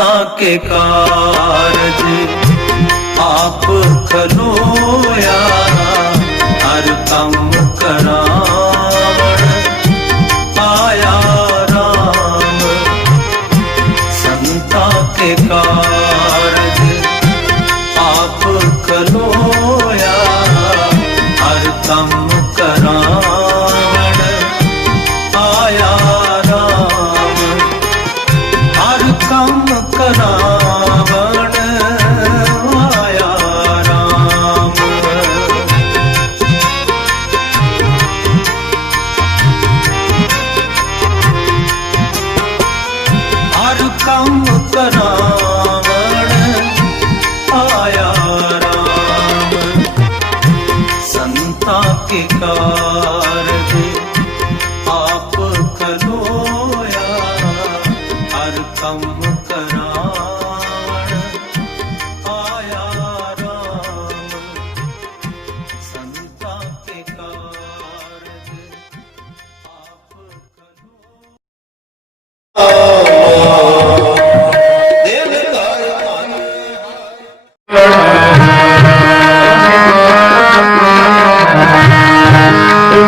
संता के कारज आप खलोया, हर कम करावण आया राम। संता के कारज आप खलोया, हर कम करावण आया राम। हर कम करावण आया राम। हर कम करावण आया राम। संता के कारज आप खलोया, हर कम करावण आया राम। संता के कारज आप खलोया।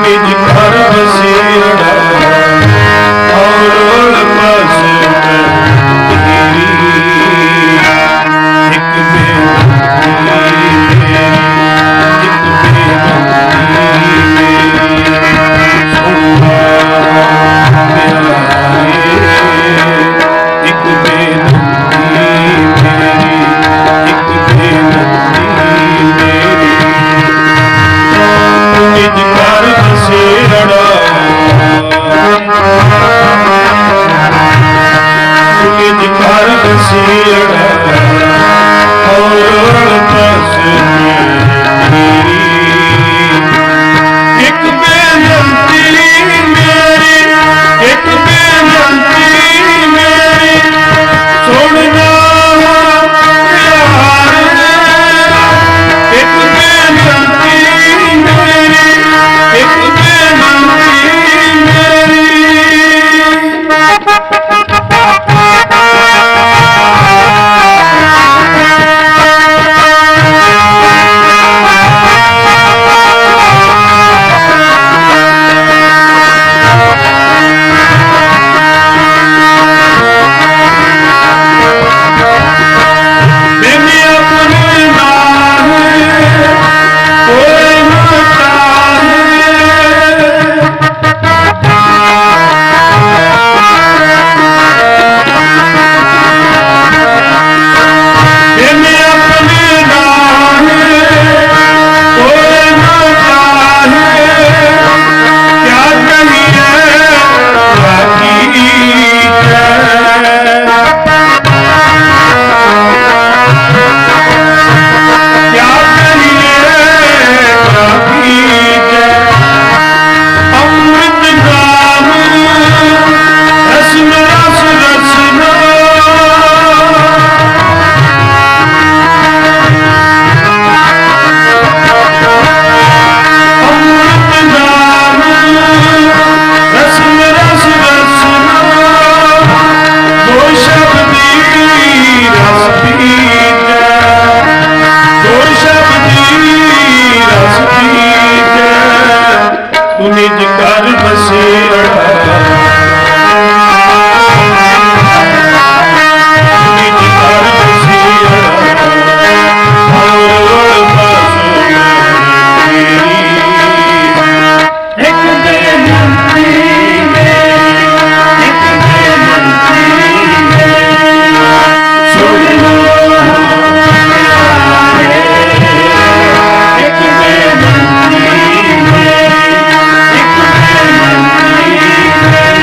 निज घर बसेड़ा और बस तेरी एक बेनती एक बेनती मेरी, एक बेनती मेरी। निज घर बसेड़ा निज घर बसेड़ा और बस तेरी एक बेनती मेरी, एक बेनती मेरी। सुनना प्यार एक बेनती मेरी, एक बेनती मेरी। मैंने अपने नाम कोई न चाहे, मैंने अपने नाम कोई न चाहे। क्या कहिए बाकी क्या कहिए बाकी अमृत नाम रसना रसना। अमृत नाम रसन रस रसना। दो शब्दी रस बीज, दो शब्दी रस बीज। तू निज घर बसेड़ा निज घर बसेड़ा और बस तेरी एक बेनती मेरी, एक बेनती मेरी। सुन लो प्यारे, एक बेनती मेरी, एक बेनती मेरी।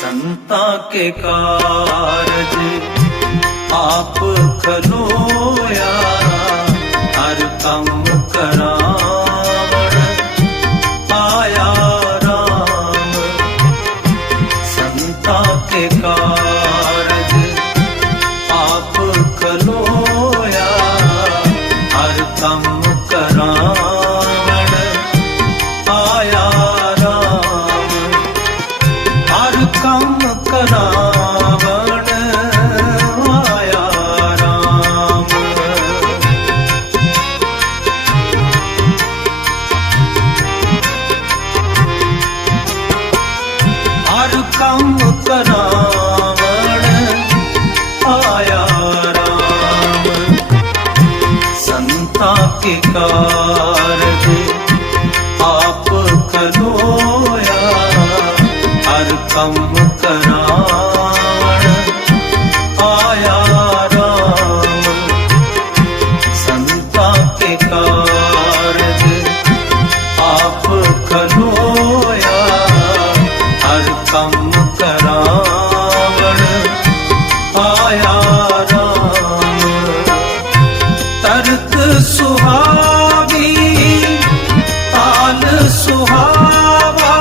संता के कारज आप खलोया, हर कम करावण आया राम। संता के कारज आप खलोया, हर कम करावण आया राम। हर कम करावण आया राम। हर कम करावण आया राम। संता के कारज आप खलोया, हर कम करावण आया राम। संता के कारज आप खलोया, हर कम करावण आया राम। तर्क सुहावी ताल सुहावा,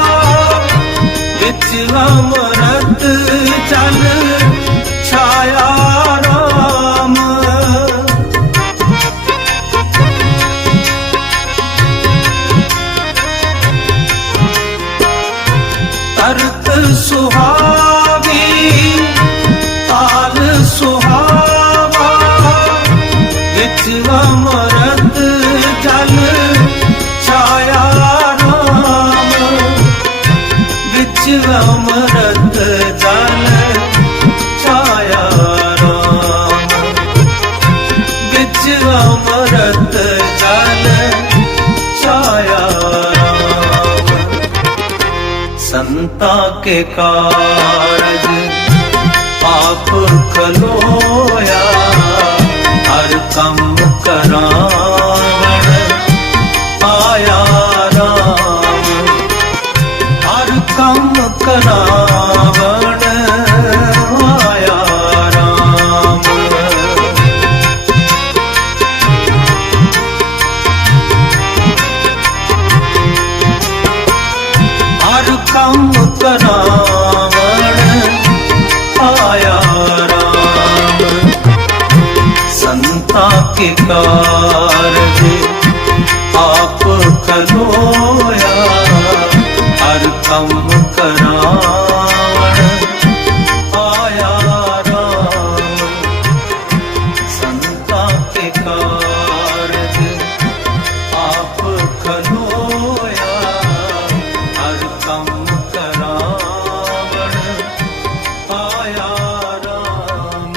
विच अमृत जल छाया राम। तर्क सुहावी ताल सुहावा, विच अमृत जल छाया राम। विच अमृत जल छाया राम। विच अमृत जल छाया राम। संता के कारज आप खलोया, हर कम करावण आया राम। हर कम करावण आया राम। हर कम करावण आया राम। संता के कारज आप खलोया, हर कम करावण आया राम। संता के कारज आप खलोया, हर कम करावण आया राम।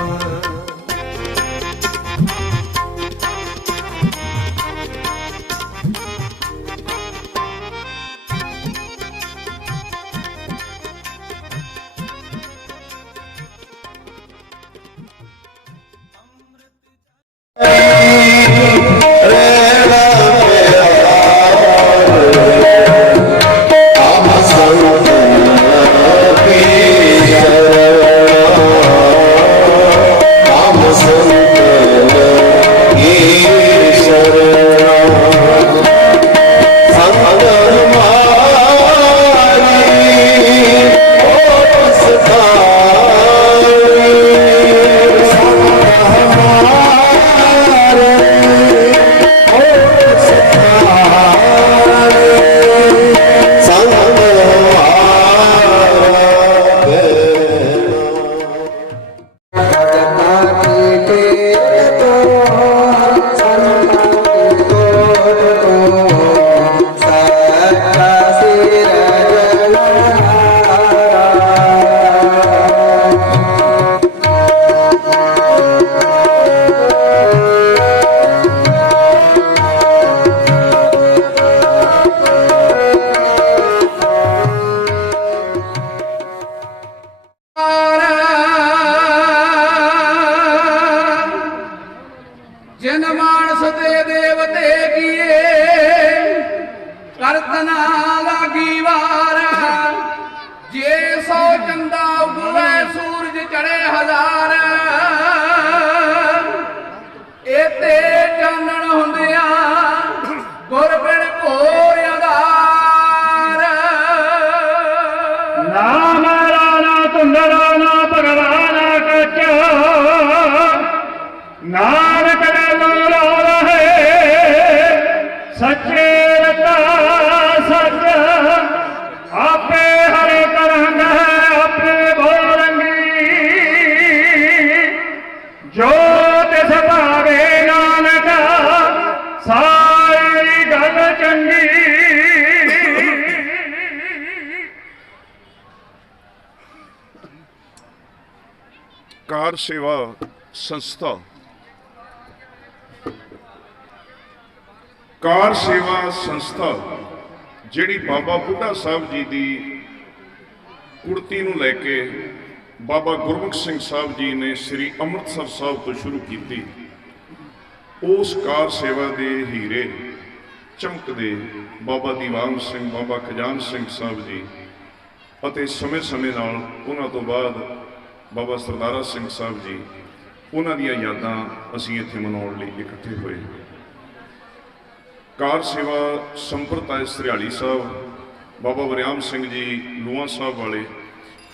ਕਾਰ ਸੇਵਾ ਸੰਸਥਾ ਕਾਰ ਸੇਵਾ ਸੰਸਥਾ ਜਿਹੜੀ ਬਾਬਾ ਬੁੱਢਾ ਸਾਹਿਬ ਜੀ ਦੀ ਕੁੜਤੀ ਨੂੰ ਲੈ ਕੇ ਬਾਬਾ ਗੁਰਮੁਖ ਸਿੰਘ ਸਾਹਿਬ ਜੀ ਨੇ ਸ੍ਰੀ ਅੰਮ੍ਰਿਤਸਰ ਸਾਹਿਬ ਤੋਂ ਸ਼ੁਰੂ ਕੀਤੀ, ਉਸ ਕਾਰ ਸੇਵਾ ਦੇ ਹੀਰੇ ਚਮਕਦੇ ਬਾਬਾ ਦੀਵਾਨ ਸਿੰਘ, ਬਾਬਾ ਖਜਾਨ ਸਿੰਘ ਸਾਹਿਬ ਜੀ ਅਤੇ ਸਮੇਂ-ਸਮੇਂ ਨਾਲ ਉਹਨਾਂ ਤੋਂ ਬਾਅਦ ਬਾਬਾ ਸਰਦਾਰਾ ਸਿੰਘ ਸਾਹਿਬ ਜੀ, ਉਹਨਾਂ ਦੀਆਂ ਯਾਦਾਂ ਅਸੀਂ ਇੱਥੇ ਮਨਾਉਣ ਲਈ ਇਕੱਠੇ ਹੋਏ। ਕਾਰ ਸੇਵਾ ਸੰਪਰਦਾਇ ਸਰਿਆਲੀ ਸਾਹਿਬ, ਬਾਬਾ ਵਰਿਆਮ ਸਿੰਘ ਜੀ ਲੂਆਂ ਸਾਹਿਬ ਵਾਲੇ,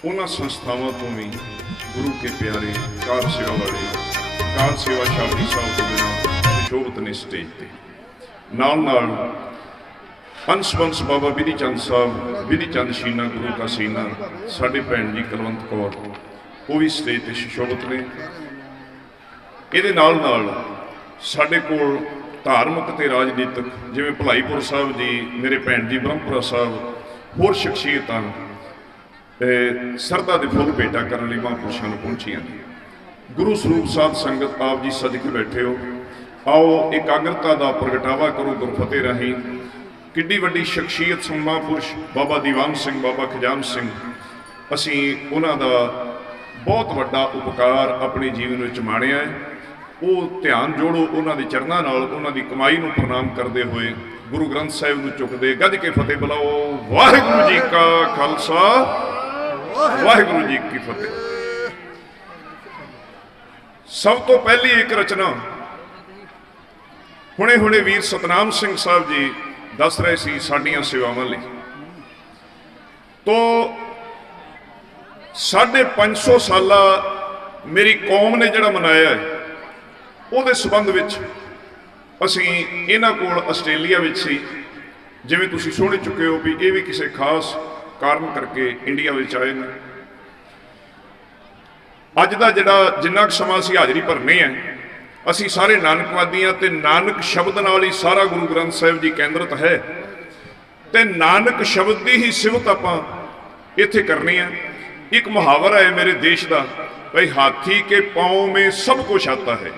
ਉਹਨਾਂ ਸੰਸਥਾਵਾਂ ਤੋਂ ਵੀ ਗੁਰੂ ਕੇ ਪਿਆਰੇ ਕਾਰ ਸੇਵਾ ਵਾਲੇ ਕਾਰ ਸੇਵਾ ਸ਼ਾਬਦੀ ਸਾਹਿਬ ਤੋਂ ਬਿਨਾਂ ਸ਼ੋਭਤ ਨੇ ਸਟੇਜ ਤੇ। ਨਾਲ ਪੰਜ ਬਾਬਾ ਵਿਧੀ ਚੰਦ ਸਾਹਿਬ, ਵਿਧੀ ਚੰਦ ਸ਼ੀਨਾ ਗੁਰੂ ਕਾ ਸੀਨਾ, ਸਾਡੇ ਭੈਣ ਜੀ ਕੁਲਵੰਤ ਕੌਰ, ਉਹ ਵੀ ਸਟੇਜ ਤੇ ਸ਼ੋਭਤ ਨੇ। ਇਹਦੇ ਨਾਲ ਸਾਡੇ ਕੋਲ ਧਾਰਮਿਕ ਤੇ ਰਾਜਨੀਤਿਕ, ਜਿਵੇਂ ਭਲਾਈਪੁਰ ਸਾਹਿਬ ਜੀ, ਮੇਰੇ ਭੈਣ ਜੀ ਬ੍ਰਹਮਪੁਰਾ ਸਾਹਿਬ, ਹੋਰ ਸ਼ਖਸੀਅਤਾਂ ਸਰਦਾ ਦੇ ਫੁੱਲ ਭੇਟਾ ਕਰਨ ਲਈ ਮਹਾਂਪੁਰਸ਼ਾਂ ਨੂੰ ਪਹੁੰਚੀਆਂ ਨੇ। ਗੁਰੂ ਸਰੂਪ ਸਾਧ ਸੰਗਤ ਆਪ ਜੀ ਸਜ ਕੇ ਬੈਠੇ ਹੋ, ਆਓ ਇਕਾਗਰਤਾ ਦਾ ਪ੍ਰਗਟਾਵਾ ਕਰੋ ਗੁਰਫਤਿਹ ਰਾਹੀਂ। ਕਿੱਡੀ ਵੱਡੀ ਸ਼ਖਸੀਅਤ ਮਹਾਂਪੁਰਸ਼ ਬਾਬਾ ਦੀਵਾਨ ਸਿੰਘ, ਬਾਬਾ ਖਜਾਨ ਸਿੰਘ, ਅਸੀਂ ਉਹਨਾਂ ਦਾ ਬਹੁਤ ਵੱਡਾ ਉਪਕਾਰ ਆਪਣੇ ਜੀਵਨ ਵਿੱਚ ਮਾਣਿਆ ਹੈ। ਉਹ ਧਿਆਨ ਜੋੜੋ ਉਹਨਾਂ ਦੇ ਚਰਨਾਂ ਨਾਲ, ਉਹਨਾਂ ਦੀ ਕਮਾਈ ਨੂੰ ਪ੍ਰਣਾਮ ਕਰਦੇ ਹੋਏ ਗੁਰੂ ਗ੍ਰੰਥ ਸਾਹਿਬ ਨੂੰ ਚੁੱਕਦੇ ਗੱਜ ਕੇ ਫਤਿਹ ਬੁਲਾਓ। ਵਾਹਿਗੁਰੂ ਜੀ ਕਾ ਖਾਲਸਾ, ਵਾਹਿਗੁਰੂ ਜੀ ਕੀ ਫਤਿਹ। ਸਭ ਤੋਂ ਪਹਿਲੀ ਇੱਕ ਰਚਨਾ ਹੁਣੇ ਵੀਰ ਸਤਨਾਮ ਸਿੰਘ ਸਾਹਿਬ ਜੀ ਦੱਸ ਰਹੇ ਸੀ ਸਾਡੀਆਂ ਸੇਵਾਵਾਂ ਲਈ। ਤੋਂ 550 ਸਾਲਾ ਮੇਰੀ ਕੌਮ ਨੇ ਜਿਹੜਾ ਮਨਾਇਆ ਹੈ, ਉਹਦੇ ਸੰਬੰਧ ਵਿੱਚ ਅਸੀਂ ਇਹਨਾਂ ਕੋਲ ਆਸਟ੍ਰੇਲੀਆ ਵਿੱਚ ਸੀ, ਜਿਵੇਂ ਤੁਸੀਂ ਸੁਣ ਚੁੱਕੇ ਹੋ ਵੀ ਇਹ ਵੀ ਕਿਸੇ ਖਾਸ ਕਾਰਨ ਕਰਕੇ ਇੰਡੀਆ ਵਿੱਚ ਆਏ ਨੇ। ਅੱਜ ਦਾ ਜਿੰਨਾ ਕੁ ਸਮਾਂ ਅਸੀਂ ਹਾਜ਼ਰੀ ਭਰਨੀ ਹੈ, ਅਸੀਂ ਸਾਰੇ ਨਾਨਕਵਾਦੀਆਂ ਤੇ ਨਾਨਕ ਸ਼ਬਦ ਨਾਲ ਹੀ ਸਾਰਾ ਗੁਰੂ ਗ੍ਰੰਥ ਸਾਹਿਬ ਜੀ ਕੇਂਦਰਿਤ ਹੈ, ਤੇ ਨਾਨਕ ਸ਼ਬਦ ਦੀ ਹੀ ਸਿਫਤ ਆਪਾਂ ਇੱਥੇ ਕਰਨੀ ਹੈ। ਇੱਕ ਮੁਹਾਵਰਾ ਹੈ ਮੇਰੇ ਦੇਸ਼ ਦਾ, ਭਈ ਹਾਥੀ ਕੇ ਪਾਉ ਮੇ ਸਭ ਕੁਛ ਆਤਾ ਹੈ,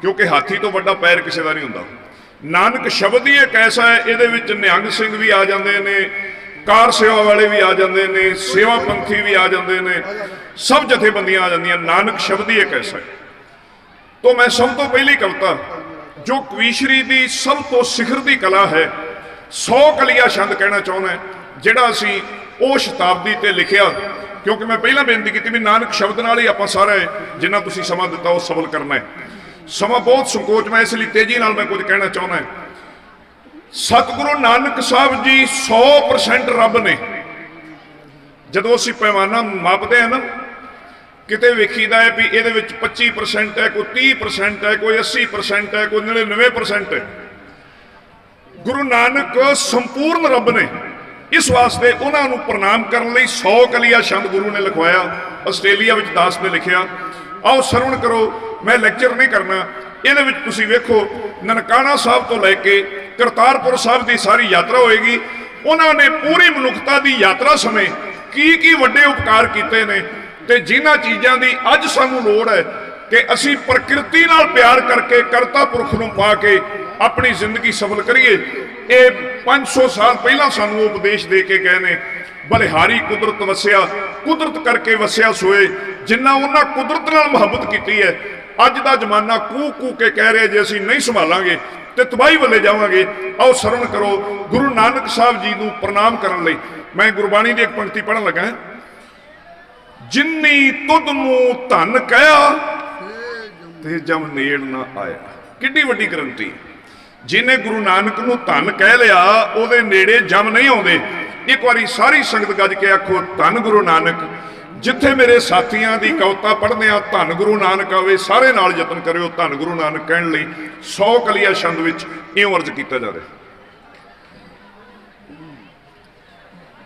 ਕਿਉਂਕਿ ਹਾਥੀ ਤੋਂ ਵੱਡਾ ਪੈਰ ਕਿਸੇ ਦਾ ਨਹੀਂ ਹੁੰਦਾ। ਨਾਨਕ ਸ਼ਬਦ ਹੀ ਇੱਕ ਐਸਾ ਹੈ, ਇਹਦੇ ਵਿੱਚ ਨਿਹੰਗ ਸਿੰਘ ਵੀ ਆ ਜਾਂਦੇ ਨੇ, ਕਾਰ ਸੇਵਾ ਵਾਲੇ ਵੀ ਆ ਜਾਂਦੇ ਨੇ, ਸੇਵਾ ਪੰਥੀ ਵੀ ਆ ਜਾਂਦੇ ਨੇ, ਸਭ ਜਥੇਬੰਦੀਆਂ ਆ ਜਾਂਦੀਆਂ। ਨਾਨਕ ਸ਼ਬਦ ਹੀ ਇੱਕ ਐਸਾ ਹੈ। ਤੋਂ ਮੈਂ ਸਭ ਤੋਂ ਪਹਿਲੀ ਕਵਿਤਾ ਜੋ ਕਵੀਸ਼ਰੀ ਦੀ ਸਭ ਤੋਂ ਸਿਖਰ ਦੀ ਕਲਾ ਹੈ, 100 ਕਲੀਆ ਛੰਦ ਕਹਿਣਾ ਚਾਹੁੰਦਾ, ਜਿਹੜਾ ਅਸੀਂ ਉਹ ਸ਼ਤਾਬਦੀ ਤੇ ਲਿਖਿਆ, ਕਿਉਂਕਿ ਮੈਂ ਪਹਿਲਾਂ ਬੇਨਤੀ ਕੀਤੀ ਵੀ ਨਾਨਕ ਸ਼ਬਦ ਨਾਲ ਹੀ ਆਪਾਂ ਸਾਰਾ ਜਿੰਨਾ ਤੁਸੀਂ ਸਮਾਂ ਦਿੱਤਾ ਉਹ ਸਫਲ ਕਰਨਾ ਹੈ। ਸਮਾਂ ਬਹੁਤ ਸੰਕੋਚ, ਮੈਂ ਇਸ ਲਈ ਤੇਜ਼ੀ ਨਾਲ ਮੈਂ ਕੁਝ ਕਹਿਣਾ ਚਾਹੁੰਦਾ। ਸਤਿਗੁਰੂ ਨਾਨਕ ਸਾਹਿਬ ਜੀ 100% ਰੱਬ ਨੇ। ਜਦੋਂ ਅਸੀਂ ਪੈਮਾਨਾ ਮਾਪਦੇ ਹਾਂ ਨਾ, ਕਿਤੇ ਵੇਖੀਦਾ ਹੈ ਵੀ ਇਹਦੇ ਵਿੱਚ 25% ਹੈ, ਕੋਈ 30% ਹੈ, ਕੋਈ 80% ਹੈ, ਕੋਈ 99% ਹੈ। ਗੁਰੂ ਨਾਨਕ ਸੰਪੂਰਨ ਰੱਬ ਨੇ। ਇਸ ਵਾਸਤੇ ਉਹਨਾਂ ਨੂੰ ਪ੍ਰਣਾਮ ਕਰਨ ਲਈ 100 ਕਲੀਆ ਛੰਦ ਗੁਰੂ ਨੇ ਲਿਖਵਾਇਆ, ਆਸਟ੍ਰੇਲੀਆ ਵਿੱਚ ਦਾਸ ਨੇ ਲਿਖਿਆ। ਆਓ ਸਰਵਣ ਕਰੋ, ਮੈਂ ਲੈਕਚਰ ਨਹੀਂ ਕਰਨਾ। ਇਹਦੇ ਵਿੱਚ ਤੁਸੀਂ ਵੇਖੋ, ਨਨਕਾਣਾ ਸਾਹਿਬ ਤੋਂ ਲੈ ਕੇ ਕਰਤਾਰਪੁਰ ਸਾਹਿਬ ਦੀ ਸਾਰੀ ਯਾਤਰਾ ਹੋਏਗੀ। ਉਹਨਾਂ ਨੇ ਪੂਰੀ ਮਨੁੱਖਤਾ ਦੀ ਯਾਤਰਾ ਸਮੇਂ ਕੀ ਵੱਡੇ ਉਪਕਾਰ ਕੀਤੇ ਨੇ, ਤੇ ਜਿਨ੍ਹਾਂ ਚੀਜ਼ਾਂ ਦੀ ਅੱਜ ਸਾਨੂੰ ਲੋੜ ਹੈ ਕਿ ਅਸੀਂ ਪ੍ਰਕਿਰਤੀ ਨਾਲ ਪਿਆਰ ਕਰਕੇ ਕਰਤਾ ਪੁਰਖ ਨੂੰ ਪਾ ਕੇ ਆਪਣੀ ਜ਼ਿੰਦਗੀ ਸਫਲ ਕਰੀਏ। ਇਹ 500 ਸਾਲ ਪਹਿਲਾਂ ਸਾਨੂੰ ਉਪਦੇਸ਼ ਦੇ ਕੇ ਗਏ ਨੇ, ਬਲਿਹਾਰੀ ਕੁਦਰਤ ਵਸਿਆ, ਕੁਦਰਤ ਕਰਕੇ ਵਸਿਆ ਸੋਏ। ਜਿੰਨਾ ਉਹਨਾਂ ਕੁਦਰਤ ਨਾਲ ਮੁਹੱਬਤ ਕੀਤੀ ਹੈ, ਅੱਜ ਦਾ ਜ਼ਮਾਨਾ ਕੂ ਕੇ ਕਹਿ ਰਿਹਾ ਜੇ ਅਸੀਂ ਨਹੀਂ ਸੰਭਾਲਾਂਗੇ ਤੇ ਤਬਾਹੀ ਵੱਲੇ ਜਾਵਾਂਗੇ। ਆਓ ਸਰਵਣ ਕਰੋ ਗੁਰੂ ਨਾਨਕ ਸਾਹਿਬ ਜੀ ਨੂੰ ਪ੍ਰਣਾਮ ਕਰਨ ਲਈ। ਮੈਂ ਗੁਰਬਾਣੀ ਦੀ ਇੱਕ ਪੰਕਤੀ ਪੜ੍ਹਨ ਲੱਗਾ, ਜਿੰਨੀ ਤੁਧ ਨੂੰ ਧਨ ਕਹਿਆ ਤੇ ਜਮ ਨੇੜ ਨਾ ਆਇਆ। ਕਿੱਡੀ ਵੱਡੀ ਗਰੰਟੀ। ਜਿਹਨੇ ਗੁਰੂ ਨਾਨਕ ਨੂੰ ਧਨ ਕਹਿ ਲਿਆ, ਉਹਦੇ ਨੇੜੇ ਜਮ ਨਹੀਂ ਆਉਂਦੇ। ਇੱਕ ਵਾਰੀ ਸਾਰੀ ਸੰਗਤ ਗੱਜ ਕੇ ਆਖੋ, ਧੰਨ ਗੁਰੂ ਨਾਨਕ। ਜਿੱਥੇ ਮੇਰੇ ਸਾਥੀਆਂ ਦੀ ਕਵਿਤਾ ਪੜ੍ਹਦੇ ਆ, ਧੰਨ ਗੁਰੂ ਨਾਨਕ ਆਵੇ, ਸਾਰੇ ਨਾਲ ਯਤਨ ਕਰਿਓ ਧੰਨ ਗੁਰੂ ਨਾਨਕ ਕਹਿਣ ਲਈ। 100 ਕਲੀਆ ਛੰਦ ਵਿੱਚ ਇਉਂ ਅਰਜ਼ ਕੀਤਾ ਜਾ ਰਿਹਾ।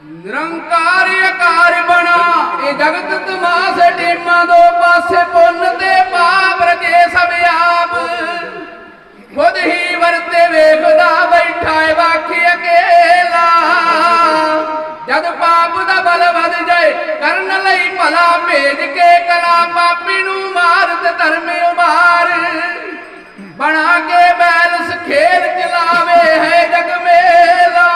ਨਿਰੰਕਾਰ ਆਕਾਰ ਬਣਾ ਇਹ ਜਗਤ ਤਮਾਸ ਟੀਮਾਂ ਦੋ ਪਾਸੇ ਪੁੰਨ ਤੇ ਪਾਪ ਰਚੇ ਸਭ ਆਪ। ਖੁਦ ਹੀ ਵਰਤੇ ਵੇਖਦਾ ਬੈਠਾ ਏ ਬਾਕੀ ਅਕੇਲਾ। ਜਦ ਪਾ ਪਾਪ ਦਾ ਬਲ ਵਧ ਜਾਏ ਕਰਨ ਲਈ ਭਲਾ ਭੇਜ ਕੇ ਕਲਾ ਪਾਪੀ ਨੂੰ ਮਾਰ ਤੇ ਧਰਮ ਉਬਾਰ ਬਣਾ ਕੇ ਬੈਲਸ ਖੇਲ ਚਲਾਵੇ ਹੈ ਜਗ ਮੇਲਾ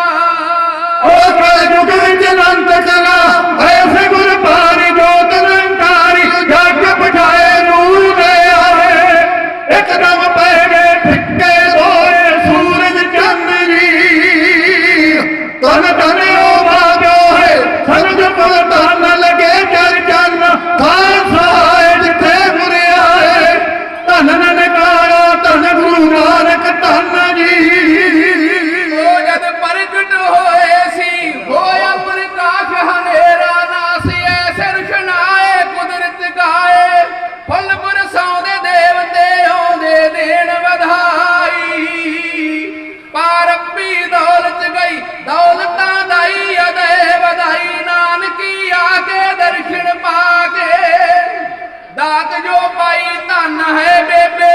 ਉਹ ਕਲਯੁਗ ਵਿੱਚ ਅਨੰਤ ਕਲਾ ਐਸੇ ਗੁਰ ਪਾਰੀ ਜੋਤ ਨਿਰੰਕਾਰੀ ਜਗ ਬਿਠਾਏ ਨੂਰ ਦੇ ਆਵੇ ਇੱਕਦਮ ਪੈ ਗਏ ਫਿੱਕੇ ਹੋਏ ਸੂਰਜ ਚੰਦਰੀ ਤਨ ਤਨ ਉਹ ਬਾਜੋ ਹੈ ਸਮਝ ਕੋਲ ਤਨ ਲਗੇ ਚਰ ਚੰਨ ਖਾਲਸਾ ਹੈ ਜਿੱਥੇ ਮੁਰਿਆ ਹੈ ਧਨ ਨਨਕਾਰਾ ਧਨ ਗੁਰੂ ਨਾਨਕ ਧੰਨ ਜੀ ਉਹ ਜਦ ਪ੍ਰਗਟ ਹੋਏ ਸੀ ਹੋਇਆ ਪ੍ਰਕਾਸ਼ ਹਨੇਰਾ ਨਾਸੀ ਐਸੇ ਰੁਸ਼ਨਾਏ ਕੁਦਰਤ ਗਾਏ ਫੁੱਲ ਬਰਸਾਉਂਦੇ ਦੇਵਤੇ ਆਉਂਦੇ ਦੇਣ ਵਧਾਈ ਪਾਰੱਬੀ ਦੌਲਤ ਗਈ ਦੌਲਤਾਂ ਦਾਈ ਅਦੇ ਵਧਾਈ ਨਾਨਕੀ ਆ ਕੇ ਦਰਸ਼ਨ ਪਾ ਕੇ ਦਾਤ ਜੋ ਪਾਈ ਧਨ ਹੈ ਬੇਬੇ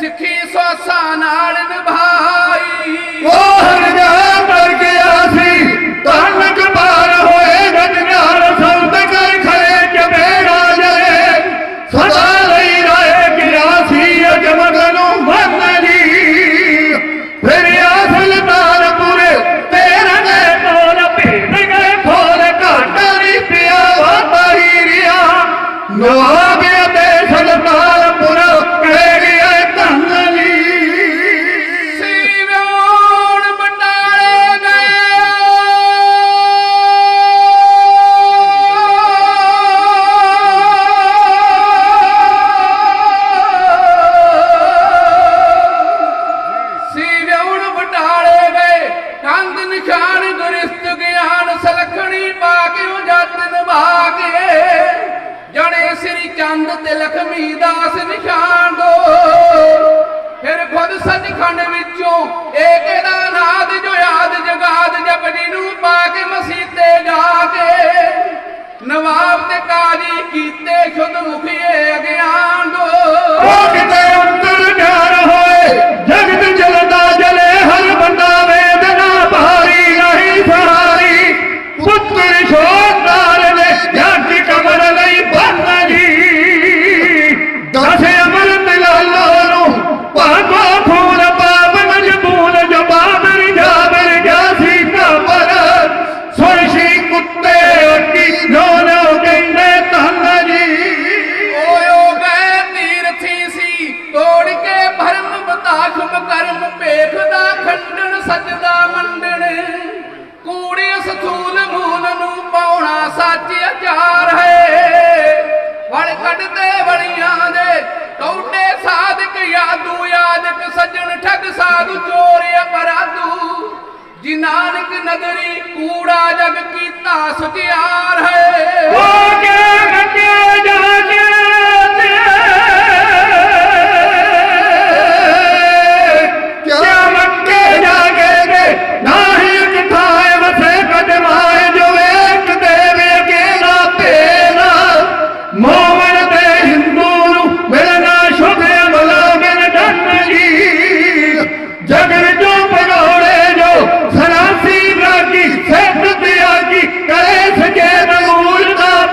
ਸਿੱਖੀ ਸੋਸਾ ਨਾਲ ਨਿਭਾਈ ਉਹ ਹਰਜਾਂ ਕਰ ਗਿਆ ਸੀ ਧਨ ਕਬਾਰ ਹੋਏ ਗਜਨਾਰ ਸੰਤ ਕਰ ਖੜੇ ਚਬੇੜਾ ਜਰੇ ਸਦਾ ਲਈ ਰਾਏ ਗਿਆ ਸੀ ਅਜਮਤ ਨੂੰ ਮੰਨ ਲਈ ਫਿਰ ਆਸਲ ਤਾਰ ਪੂਰੇ ਤੇਰੇ ਦੇ ਕੋਲ ਭੇਟ ਗਏ ਖੋਲ ਘਾਟਰੀ ਪਿਆ ਵਾਤਾਈ ਰਿਆ ਨਵਾਬ ਦੇ ਸਲਤਾਨ ਪੁਰ ਕਹਿ ਗਿਆ ਧੰਨ ਲਈ ਸੀਵਿਓਣ ਬਟਾਲੇ ਗਏ ਕੰਧ ਨਿਸ਼ਾਨ ਗੁਰਿਸ਼ਤ ਗਿਆਨ ਸਲਖਣੀ ਪਾ ਕੇ ਉਹ ਜੱਤ ਨਿਭਾ ਕੇ ਜਣੇ ਸ੍ਰੀ ਚੰਦ ਤੇ ਲਖਮੀ ਦਾਸ ਨਿਸ਼ਾਨ ਦੋ ਫਿਰ ਖੁਦ ਸੱਚਖੰਡ ਵਿੱਚੋਂ ਏਕੇ ਦਾ ਨਾਦ ਜੋ ਯਾਦ ਜਗਾਦ ਜਪਜੀ ਨੂੰ ਪਾ ਕੇ ਮਸੀਤੇ ਜਾ ਕੇ ਨਵਾਬ ਤੇ ਕਾਜੀ ਕੀਤੇ ਸ਼ੁੱਧ ਮੁਖੀਏ ਅਗਿਆਨ ਦੋ ਉਹ ਕਿਤੇ ਅੰਤਰ ਗਿਆਨ ਹੋਏ ਜਗਤ ਜਲਦਾ ਜਲੇ ਹਰ ਬੰਦਾ ਵੇਦਨਾ ਭਾਰੀ ਨਹੀਂ ਸਹਾਰੀ ਪੁੱਤਰ ਸ਼ੋਤਾਰ ਨੇ ਜੱਟ ਕਮਰ ਲਈ ਬੰਨ ਜੀ ਦਸ ਅਮਰਤ ਲਾਲੋ ਨੂੰ ਭਾਗੋ ਖੂਨ ਪਾਪ ਮਜਬੂਲ ਜਬਾਬਰ ਜਾਬਰ ਜਾਸੀ ਕਬਰ ਸੁਰਸ਼ੀ ਕੁੱਤੇ ਅੱਡੀ ਨੋ ਕਹਿੰਦੇ ਧੰਨ ਜੀ ਓਯੋ ਗਏ ਤੀਰਥੀ ਸੀ ਤੋੜ ਕੇ ਭਰਮ ਬਤਾਖਮ ਕਰਮ ਭੇਖ ਦਾ ਖੰਡਨ ਸਜਦਾ ਮੰਡਣ ਕੂੜੇ ਸਥੂਲ ਮੂਲ ਨੂੰ ਪਾਉਣਾ ਸੱਚ ਅਚਾਰ ਹੈ ਵੜ ਕੱਢਦੇ ਵਲੀਆਂ ਦੇ ਕੌਡੇ ਸਾਧਕ ਯਾਦੂ ਯਾਦਕ ਸੱਜਣ ਠੱਗ ਸਾਧੂ ਚੋਰ ਅਪਰਾਧੂ ਜੀ ਨਾਨਕ ਨਗਰੀ ਕੂੜਾ ਜਗ ਕੀਤਾ ਸੁਚਿਆਰ ਹੈ ਹੋ ਕੇ ਗੱਗੇ ਜਾ ਕੇ ਕਿਆ ਮੱਕੇ ਜਾ ਕੇ ਨਾਹੀ ਕਿਥਾਏ ਵਸੇ ਕਦਮਾਏ ਜੋ ਵੇਖ ਦੇਵੇ ਅਕੇਲਾ ਤੇਰਾ ਮੋਮਨ ਤੇ ਹਿੰਦੂ ਨੂੰ ਮਿਲਣਾ ਸ਼ੁਭ ਅਮਲਾ ਮਿਲ ਡੰਨ ਜੀ ਜਗਰ ਜੋ ਪਗੋੜੇ ਜੋ ਸਰਾਸੀ ਰਾਗੀ ਸੈਟ ਤਿਆਗੀ ਕਰੇ ਸਜੇ ਮੂਲ ਦਾ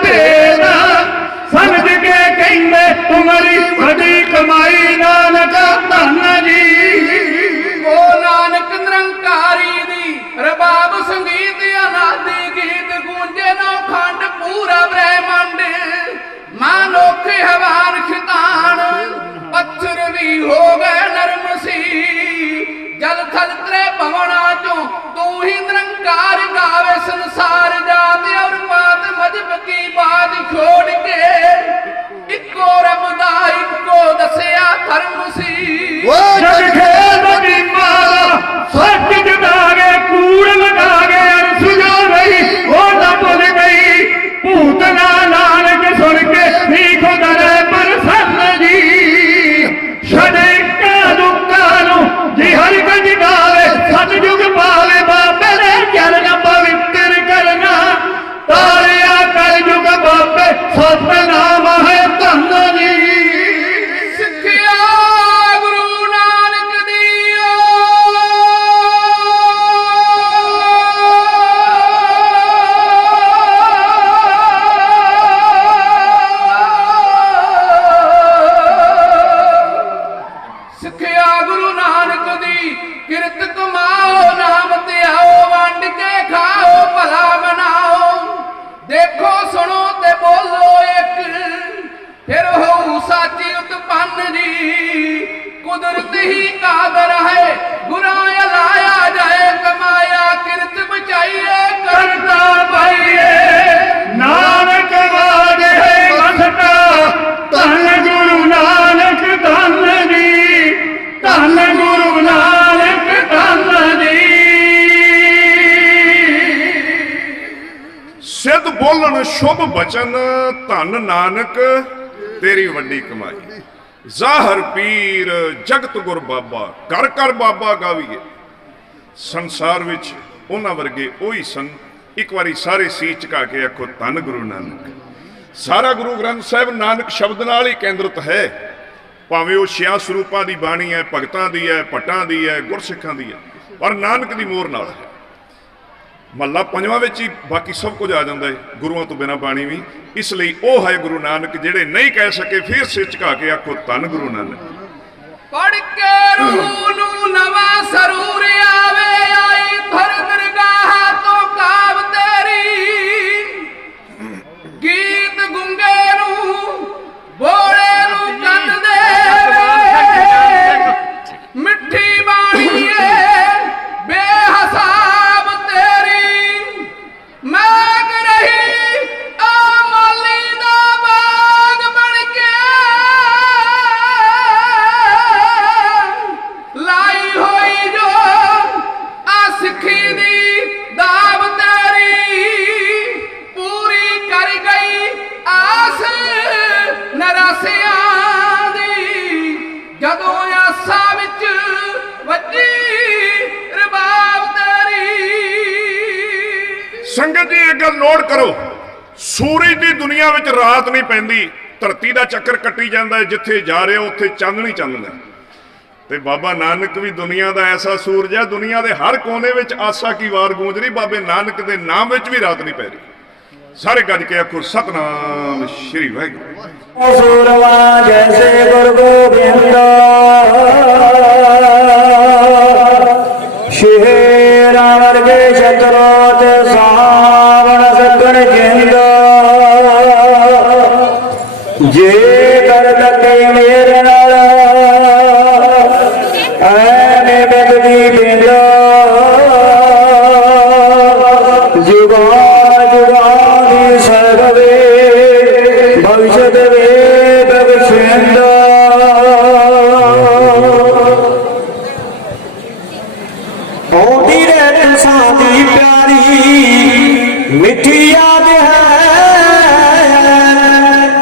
ਵੇਖੋ ਸੁਣੋ ਤੇ ਬੋਲੋ ਇੱਕ, ਫਿਰ ਹੋਊ ਸਾਚੀ ਉਤਪੰਨ ਜੀ। ਕੁਦਰਤ ਹੀ ਕਾਦਰ ਹੈ, ਗੁਰਾਂ ਲਾਇਆ ਜਾਏ ਕਮਾਇਆ, ਕਿਰਤ ਬਚਾਈਏ ਕਰਤਾ ਪਾਈਏ ਨਾਨਕ ਵਾਜੇ ਮਸਤਾ। ਧੰਨ ਗੁਰੂ ਨਾਨਕ ਧੰਨ ਜੀ, ਧੰਨ ਗੁਰੂ ਨਾਨਕ ਧੰਨ ਜੀ। ਸਿੱਧ ਬੋਲਣ ਸ਼ੁਭ ਬਚਨ, ਧੰਨ ਨਾਨਕ ਤੇਰੀ ਵੱਡੀ ਕਮਾਈ। ਜ਼ਾਹਰ ਪੀਰ ਜਗਤ ਗੁਰ ਬਾਬਾ, ਘਰ ਘਰ ਬਾਬਾ ਗਾਵੀਏ। ਸੰਸਾਰ ਵਿੱਚ ਉਹਨਾਂ ਵਰਗੇ ਉਹੀ ਸਨ। ਇੱਕ ਵਾਰੀ ਸਾਰੇ ਸੀਸ ਝੁਕਾ ਕੇ ਆਖੋ ਧੰਨ ਗੁਰੂ ਨਾਨਕ। ਸਾਰਾ ਗੁਰੂ ਗ੍ਰੰਥ ਸਾਹਿਬ ਨਾਨਕ ਸ਼ਬਦ ਨਾਲ ਹੀ ਕੇਂਦਰਿਤ ਹੈ। ਭਾਵੇਂ ਉਹ 6 ਸਰੂਪਾਂ ਦੀ ਬਾਣੀ ਹੈ, ਭਗਤਾਂ ਦੀ ਹੈ, ਭੱਟਾਂ ਦੀ ਹੈ, ਗੁਰਸਿੱਖਾਂ ਦੀ ਹੈ, ਪਰ ਨਾਨਕ ਦੀ ਮੋਹਰ ਨਾਲ ਹੈ। ਮਹੱਲਾ 5ਵਾਂ ਵਿੱਚ ਹੀ ਬਾਕੀ ਸਭ ਕੁਝ ਆ ਜਾਂਦਾ ਹੈ, ਗੁਰੂਆਂ ਤੋਂ ਬਿਨਾਂ ਬਾਣੀ ਵੀ। ਇਸ ਲਈ ਉਹ ਹੈ ਗੁਰੂ ਨਾਨਕ ਜਿਹੜੇ ਨਹੀਂ ਕਹਿ ਸਕੇ, ਫਿਰ ਸਿਰ ਝੁਕਾ ਕੇ ਆਖੋ ਧੰਨ ਗੁਰੂ ਨਾਨਕ। ਪੜ ਕੇ ਰੂਹ ਨੂੰ ਨਵਾਂ ਸਰੂਰ ਆਵੇ, ਆਈ ਧਰ ਦਰਗਾਹ ਤੋਂ ਕਾਬ ਤੇਰੀ। ਗੀਤ ਗੁੰਗੇ ਨੂੰ ਬੋਲੇ ਨੂੰ ਕੰਨ ਦੇ, ਮਿੱਠੀ ਬਾਣੀ ਏ ਬੇਹਿਸਾਬ ਤੇਰੀ। ਮੈਗ ਰਹੀ ਆ ਮਾਲੀ ਦਾ ਬਾਗ ਬਣ ਕੇ, ਲਾਈ ਹੋਈ ਜੋ ਆ ਸਿੱਖੀ ਦੀ ਦਾਬ ਤੇਰੀ। ਪੂਰੀ ਕਰ ਗਈ ਆਸ ਨਰਾਸਿਆਂ ਦੀ, ਜਦੋਂ ਆਸਾ ਵਿੱਚ ਵੱਜੀ ਰਬਾਬ ਤੇਰੀ। ਸੰਗਤ ਜੀ ਇੱਕ ਗੱਲ ਨੋਟ ਕਰੋ, ਸੂਰਜ ਦੀ ਦੁਨੀਆ ਵਿੱਚ ਰਾਤ ਨਹੀਂ ਪੈਂਦੀ, ਧਰਤੀ ਦਾ ਚੱਕਰ ਕੱਟੀ ਜਾਂਦਾ ਹੈ। ਜਿੱਥੇ ਜਾ ਰਿਹਾ ਉੱਥੇ ਚਾਨਣੀ ਚਾਨਣਾ। ਤੇ ਬਾਬਾ ਨਾਨਕ ਵੀ ਦੁਨੀਆ ਦਾ ਐਸਾ ਸੂਰਜ ਹੈ, ਦੁਨੀਆ ਦੇ ਹਰ ਕੋਨੇ ਵਿੱਚ ਆਸਾ ਕੀ ਵਾਰ ਗੂੰਜ ਰਹੀ। ਬਾਬੇ ਨਾਨਕ ਦੇ ਨਾਮ ਵਿੱਚ ਵੀ ਰਾਤ ਨਹੀਂ ਪੈ ਰਹੀ। ਸਾਰੇ ਗੱਜ ਕੇ ਆਖੋ ਸਤਨਾਮ ਸ਼੍ਰੀ ਵਾਹਿਗੁਰੂ। सूरवा जैसे गुरु गोबिंद, शेरा वर्गे शत्रु ते सावण सकण जिंद। जे कर लगे मेरे नाल ऐने बेदगी बिंद। जुगा जुगा दी सर्वे भविष्य देवे भविष्यंद। औंदी रहत सादी प्यारी मिठी याद है।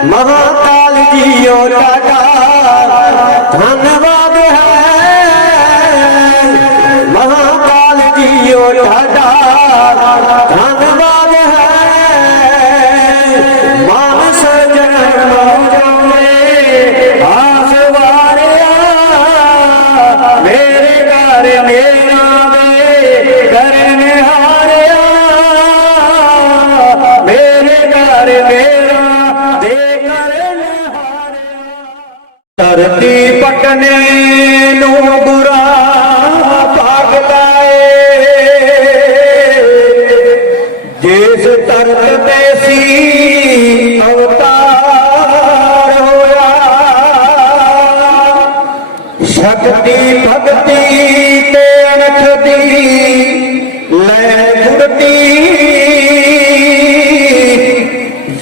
महाकाल जियो टाटा धन्यवाद है। महाकाल जियो टाटा धन्यवाद है। मानस जन्म जावे आस वारिया, मेरे घर मेरा दे घर में हारिया। मेरे घर मेरा दे घर में हारिया। धरती पटने नू बुरा भाग लाए, जिस तरत देसी अवतार होया। शक्ति भक्ति ते अनख दी लै गुरती।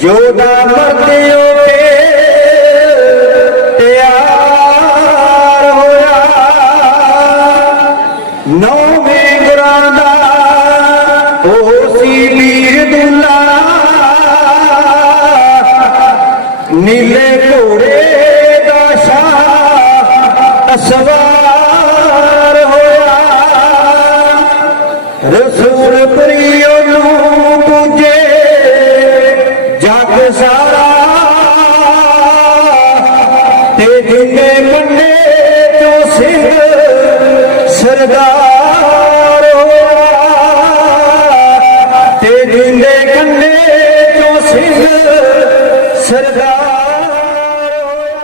जोधा मर्दियों के तैयार होया। नौवें गुरादा ओसी वीर दुल्ला। नीले घोड़े दा शाह सवार होया। रसूल प्रियो नू पूजे जग सारा। ते जिन्ने कंडे चो सिंह सरदार होया। ते जिन्ने कंडे चो सिंह सरदार होया।